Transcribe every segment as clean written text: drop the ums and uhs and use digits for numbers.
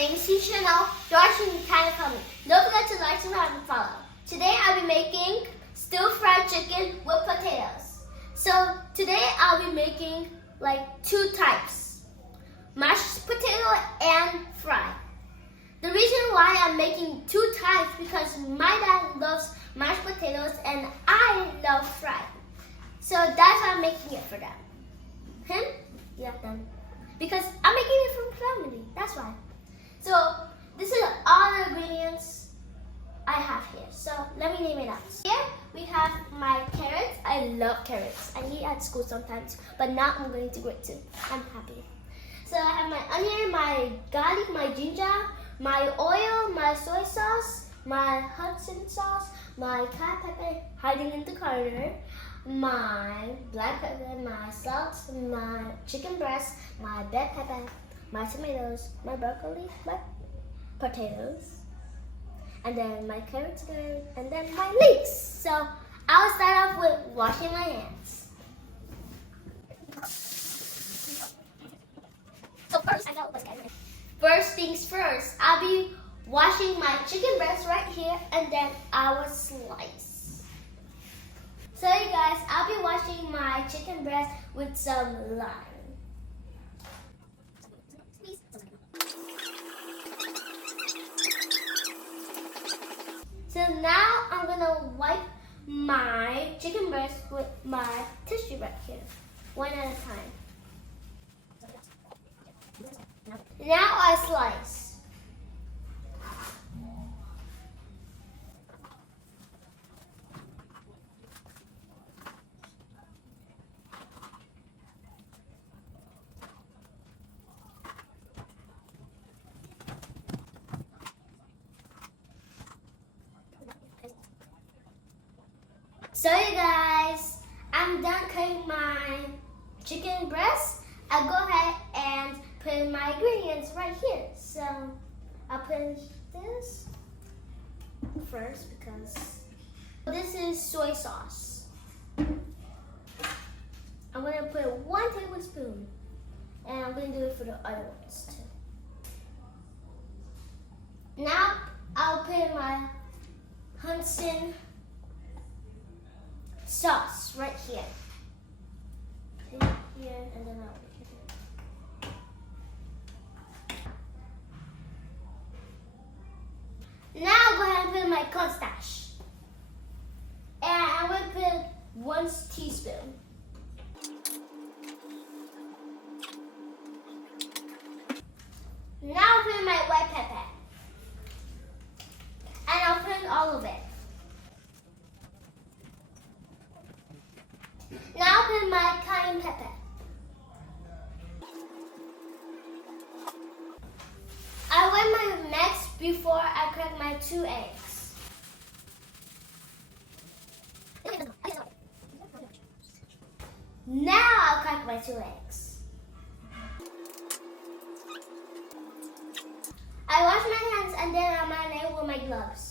name is Chanel. You're watching Kind of Coming. Don't forget to like, subscribe, and follow. Today I'll be making stir-fried chicken with potatoes. So today I'll be making like two types, mashed potato and fried. The reason why I'm making two types because my dad loves mashed potatoes and I love fried. So that's why I'm making it for them. Him? Yeah, them. Because I'm making it for family. That's why. So this is all the ingredients I have here. So let me name it out. Here we have my carrots. I love carrots. I eat at school sometimes, but now I'm going to grate too. I'm happy. So I have my onion, my garlic, my ginger, my oil, my soy sauce, my Hudson sauce, my cayenne pepper hiding in the corner, my black pepper, my salt, my chicken breast, my bell pepper, my tomatoes, my broccoli, my potatoes, and then my carrots again, and then my leeks. So I'll start off with washing my hands. So first things first, I'll be washing my chicken breast right here, and then I will slice. So you guys, I'll be washing my chicken breast with some lime. So now I'm gonna wipe my chicken breast with my tissue right here, one at a time. Now I slice. So you guys, I'm done cutting my chicken breast. I'll go ahead and put in my ingredients right here. So I'll put in this first because this is soy sauce. I'm gonna put 1 tablespoon, and I'm gonna do it for the other ones too. Now I'll put in my Hudson sauce right here. Here and then I'll put it here. Now I'll go ahead and put in my cornstarch. And I'm going to put 1 teaspoon. Now I'll put in my white pepper. And I'll put in all of it. Now I'll put in my cayenne pepper. I wet my mix before I crack my 2 eggs. Now I'll crack my 2 eggs. I wash my hands and then I marinate with my gloves.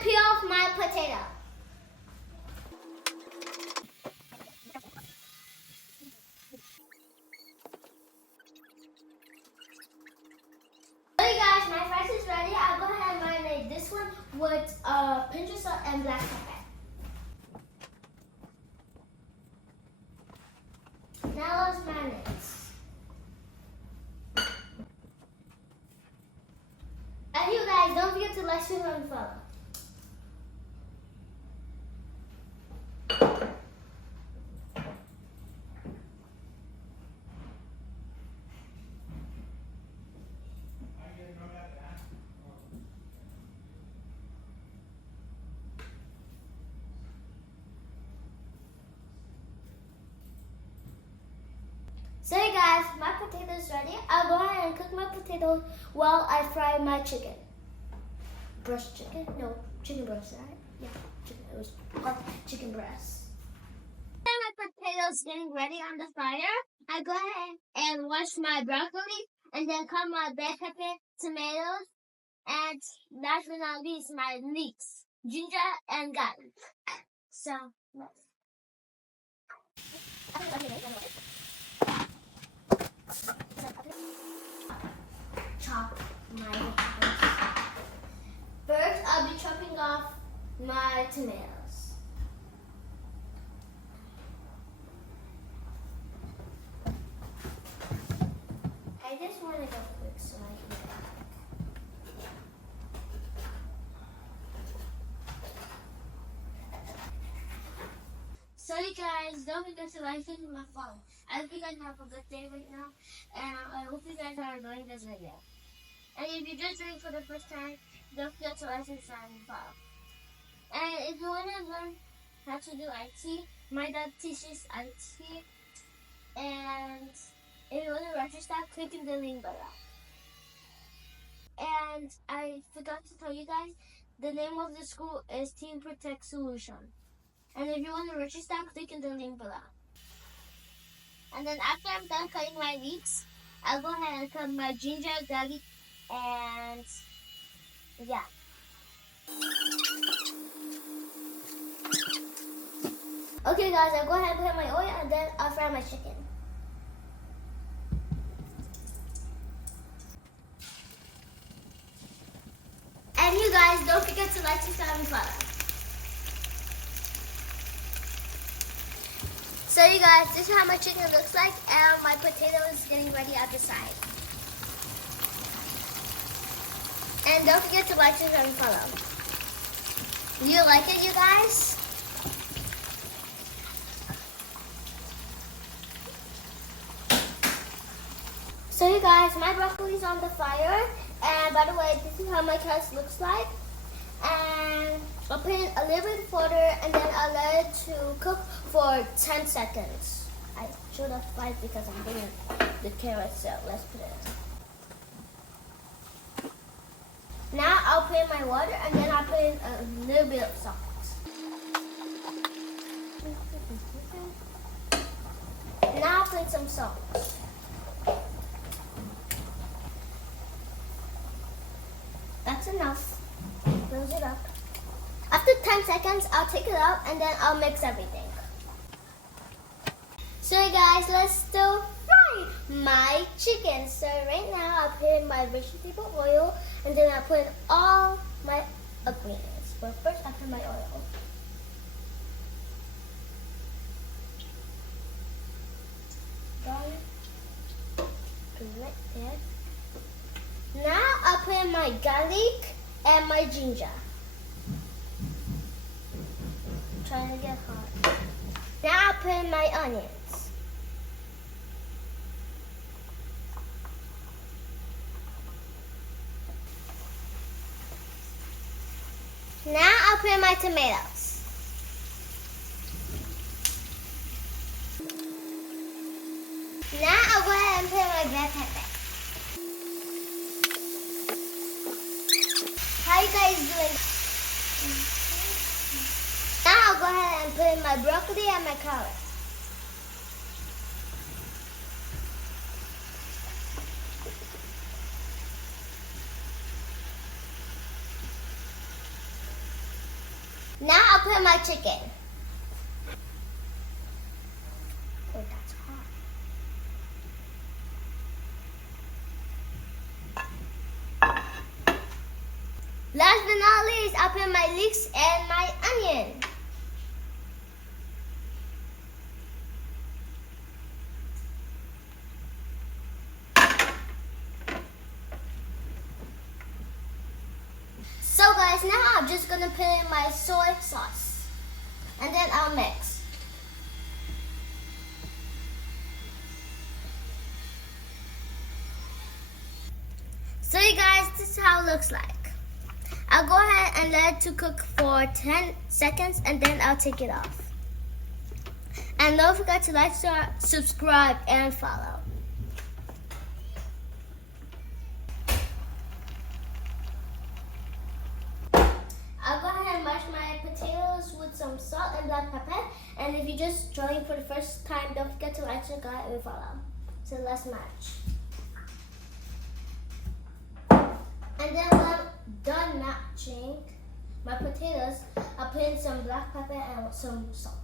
Peel off my potato. So you guys, my rice is ready. I'll go ahead and marinate this one with pinch of salt and black pepper. Now let's marinate. And you guys, don't forget to like, subscribe, and follow. So hey guys, my potatoes ready. I'll go ahead and cook my potatoes while I fry my chicken. Breast chicken? No, chicken breast, right? Yeah, chicken. It was chicken breast. And my potatoes getting ready on the fire. I go ahead and wash my broccoli and then cut my bell pepper, tomatoes, And last but not least, my leeks, ginger and garlic. So let's chop my vegetables. First, I'll be chopping off my tomatoes. I just want to go quick so I can get back. So you guys, don't forget to like and my follow. I hope you guys have a good day right now, and I hope you guys are enjoying this video. And if you're just doing it for the first time, don't forget to like and follow. And if you want to learn how to do IT, my dad teaches IT. And if you want to register, click in the link below. And I forgot to tell you guys, the name of the school is Team Protect Solution. And if you want to register, click in the link below. And then after I'm done cutting my leeks, I'll go ahead and cut my ginger, garlic, and yeah. Okay guys, I'll go ahead and put my oil and then I'll fry my chicken. And you guys, don't forget to like, subscribe, and follow. So you guys, this is how my chicken looks like, and my potato is getting ready at the side. And don't forget to like, subscribe, and follow. Do you like it, you guys? So you guys, my broccoli is on the fire, and by the way, this is how my carrots looks like. And I'll put in a little bit of water, and then I'll let it to cook for 10 seconds. I should have 5 because I'm doing the carrots, so let's put it in. Now I'll put in my water, and then I'll put in a little bit of salt. Now I'll put in some salt. That's enough. Close it up. After 10 seconds, I'll take it out and then I'll mix everything. So guys, let's stir fry my chicken. So right now, I'll put in my vegetable oil and then I'll put in all my ingredients. But first, I'll put my oil. Garlic. Right there. Now I'll put in my garlic and my ginger. Trying to get hot. Now I'll put in my onions. Now I'll put in my tomatoes. Now I'll go ahead and put in my red pepper. How you guys doing? Now I'll go ahead and put in my broccoli and my carrots. Now I'll put in my chicken. Oh, that's hot. Last but not least, I'll put in my leeks and my onion. So guys, now I'm just gonna put in my soy sauce. And then I'll mix. So you guys, this is how it looks like. I'll go ahead and let it to cook for 10 seconds and then I'll take it off. And don't forget to like, subscribe, and follow. I'll go ahead and mash my potatoes with some salt and black pepper. And if you're just joining for the first time, don't forget to like, subscribe, and follow. So let's match. And then done matching my potatoes, I put in some black pepper and some salt.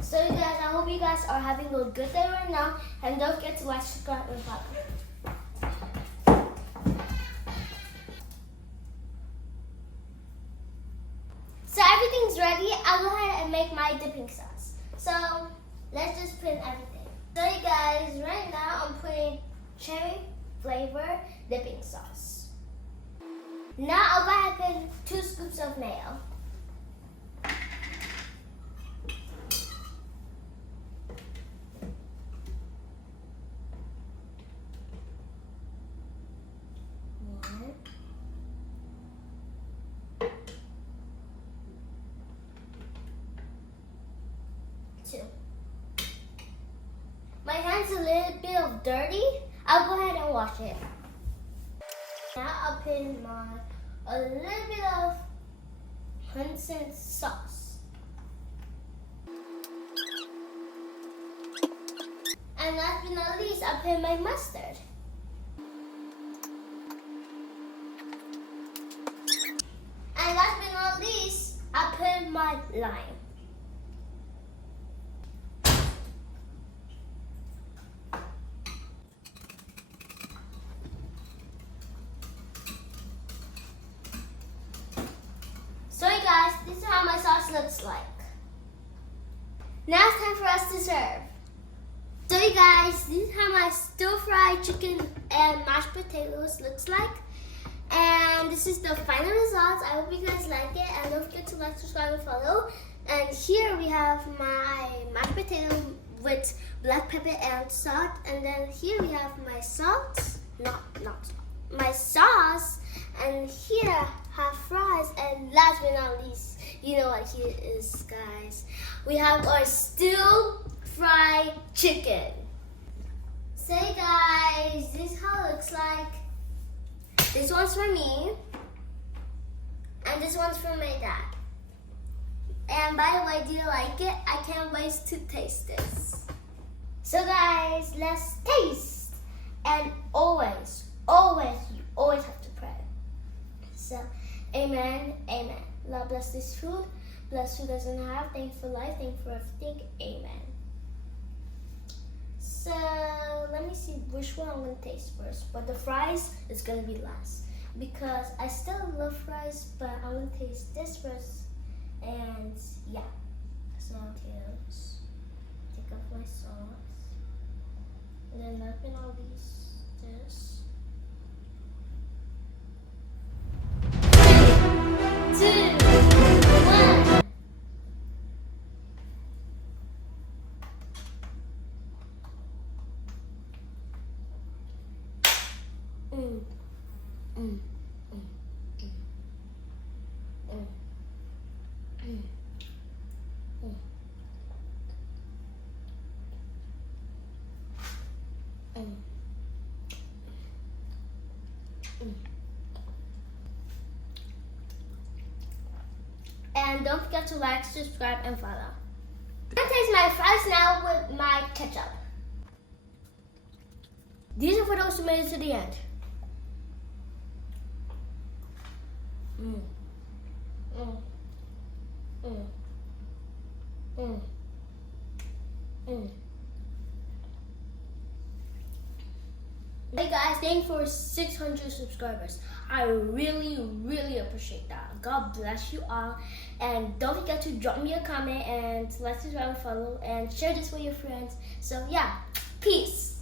So you guys, I hope you guys are having a good day right now, and don't forget to like, subscribe, and follow. So everything's ready. I'll go ahead and make my dipping sauce. So let's just put in everything. So you guys, right now I'm putting cherry flavor dipping sauce. Now I'll go ahead and put 2 scoops of mayo. My hand's a little bit of dirty. I'll go ahead and wash it. Now I'll put in a little bit of Hudson sauce. And last but not least, I'll put in my mustard. And last but not least, I'll put in my lime. So you guys, this is how my sauce looks like. Now it's time for us to serve. So you guys, this is how my stir-fried chicken and mashed potatoes looks like. And this is the final results. I hope you guys like it. And don't forget to like, subscribe, and follow. And here we have my mashed potato with black pepper and salt. And then here we have my salt, not salt, my sauce. And here I have fries. And last but not least, you know what here is, guys. We have our stir-fried chicken. So guys, this is how it looks like. This one's for me, and this one's for my dad. And by the way, do you like it? I can't wait to taste this. So guys, let's taste. And always, always, you always have to pray. So, amen, amen. Lord bless this food. Bless who doesn't have. Thank you for life. Thank you for everything. Amen. So let me see which one I'm gonna taste first. But the fries is gonna be last because I still love fries, but I'm gonna taste this first. And yeah, so let's take off my sauce, and then open all these. This. 3, 2, 1. And don't forget to like, subscribe, and follow. I'm gonna taste my fries now with my ketchup. These are for those who made it to the end. Hey guys, thank you for 600 subscribers. I really, really appreciate that. God bless you all. And don't forget to drop me a comment and like, subscribe, and follow, and share this with your friends. So yeah, peace.